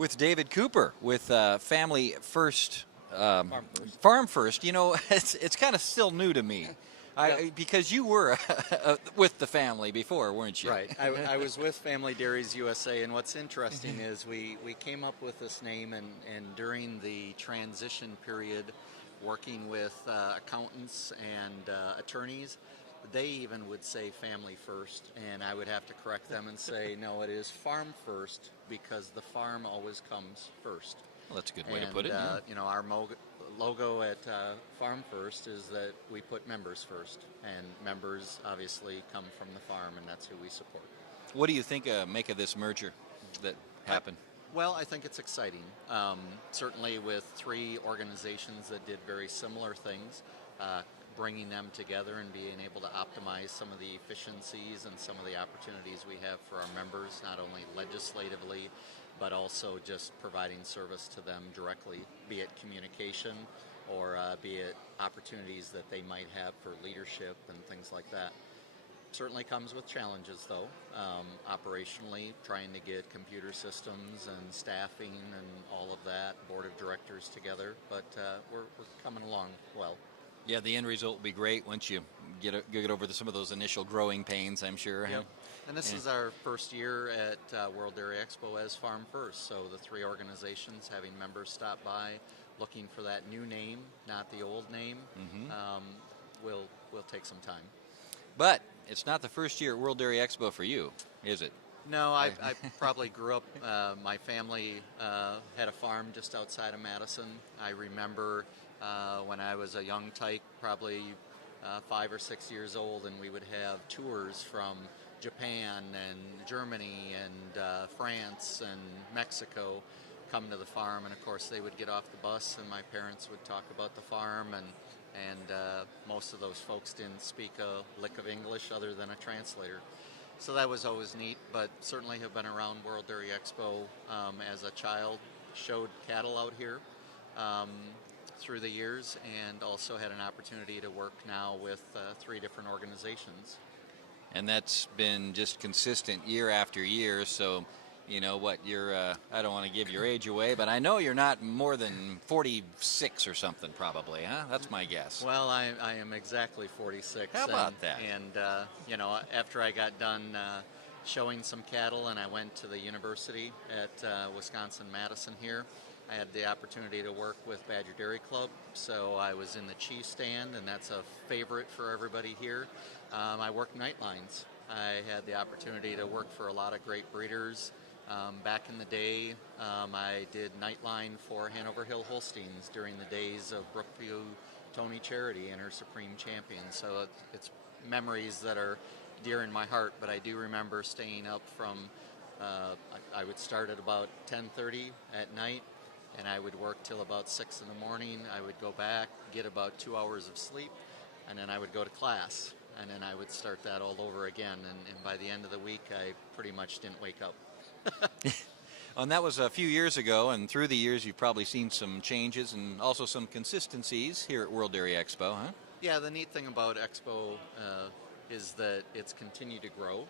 with David Cooper with Family First, FarmFirst. Farm First. You know, it's kind of still new to me, because you were with the family before, weren't you? Right. I was with Family Dairies USA, and what's interesting is we came up with this name, and during the transition period, working with accountants and attorneys, they even would say Family First, and I would have to correct them and say, no, it is Farm First, because the farm always comes first. Well, that's a good way to put it. You know, our logo at Farm First is that we put members first, and members obviously come from the farm, and that's who we support. What do you think make of this merger that happened? Well, I think it's exciting. Certainly with three organizations that did very similar things, bringing them together and being able to optimize some of the efficiencies and some of the opportunities we have for our members, not only legislatively, but also just providing service to them directly, be it communication or be it opportunities that they might have for leadership and things like that. Certainly comes with challenges, though, operationally, trying to get computer systems and staffing and all of that, board of directors together, but we're coming along well. Yeah, the end result will be great once you get over some of those initial growing pains, I'm sure. Yep. And this is our first year at World Dairy Expo as FarmFirst, so the three organizations having members stop by, looking for that new name, not the old name, will take some time. But it's not the first year at World Dairy Expo for you, is it? No, I probably grew up, my family had a farm just outside of Madison. I remember when I was a young tyke, probably 5 or 6 years old, and we would have tours from Japan and Germany and France and Mexico come to the farm, and of course they would get off the bus and my parents would talk about the farm, and most of those folks didn't speak a lick of English other than a translator. So that was always neat, but certainly have been around World Dairy Expo as a child, showed cattle out here through the years, and also had an opportunity to work now with 3 different organizations. And that's been just consistent year after year, so you know what, you're, I don't want to give your age away, but I know you're not more than 46 or something probably, huh? That's my guess. Well, I am exactly 46. How about that? And, you know, after I got done showing some cattle and I went to the university at Wisconsin-Madison here, I had the opportunity to work with Badger Dairy Club, so I was in the cheese stand, and that's a favorite for everybody here. I worked nightlines. I had the opportunity to work for a lot of great breeders. Back in the day, I did nightline for Hanover Hill Holsteins during the days of Brookview Tony Charity and her Supreme Champion. So it's memories that are dear in my heart, but I do remember staying up from, I would start at about 10:30 at night, and I would work till about 6 in the morning. I would go back, get about 2 hours of sleep, and then I would go to class, and then I would start that all over again, and by the end of the week, I pretty much didn't wake up. And that was a few years ago, and through the years you've probably seen some changes and also some consistencies here at World Dairy Expo, huh? Yeah, the neat thing about Expo is that it's continued to grow,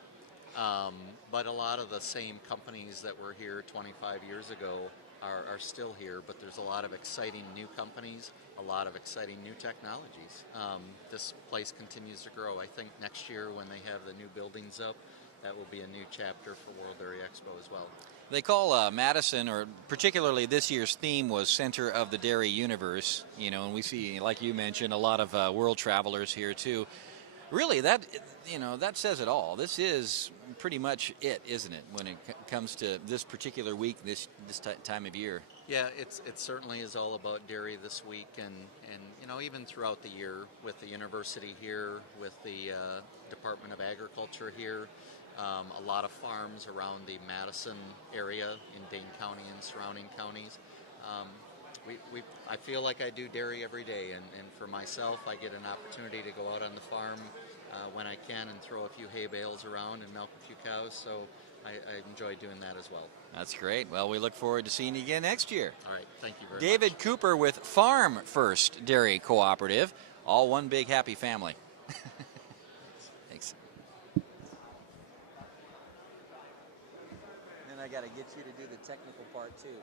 but a lot of the same companies that were here 25 years ago are still here, but there's a lot of exciting new companies, a lot of exciting new technologies. This place continues to grow. I think next year when they have the new buildings up, that will be a new chapter for World Dairy Expo as well. They call Madison, or particularly this year's theme was Center of the Dairy Universe, you know, and we see, like you mentioned, a lot of world travelers here too. Really, that, you know, that says it all. This is pretty much it, isn't it, when it comes to this particular week, this time of year? Yeah, it certainly is all about dairy this week, and you know, even throughout the year with the university here, with the Department of Agriculture here, a lot of farms around the Madison area in Dane County and surrounding counties. I feel like I do dairy every day, and for myself, I get an opportunity to go out on the farm when I can and throw a few hay bales around and milk a few cows, so I enjoy doing that as well. That's great. Well, we look forward to seeing you again next year. All right, thank you very much. David Cooper with FarmFirst Dairy Cooperative, all one big happy family. Thanks. Then I got to get you to do the technical part too.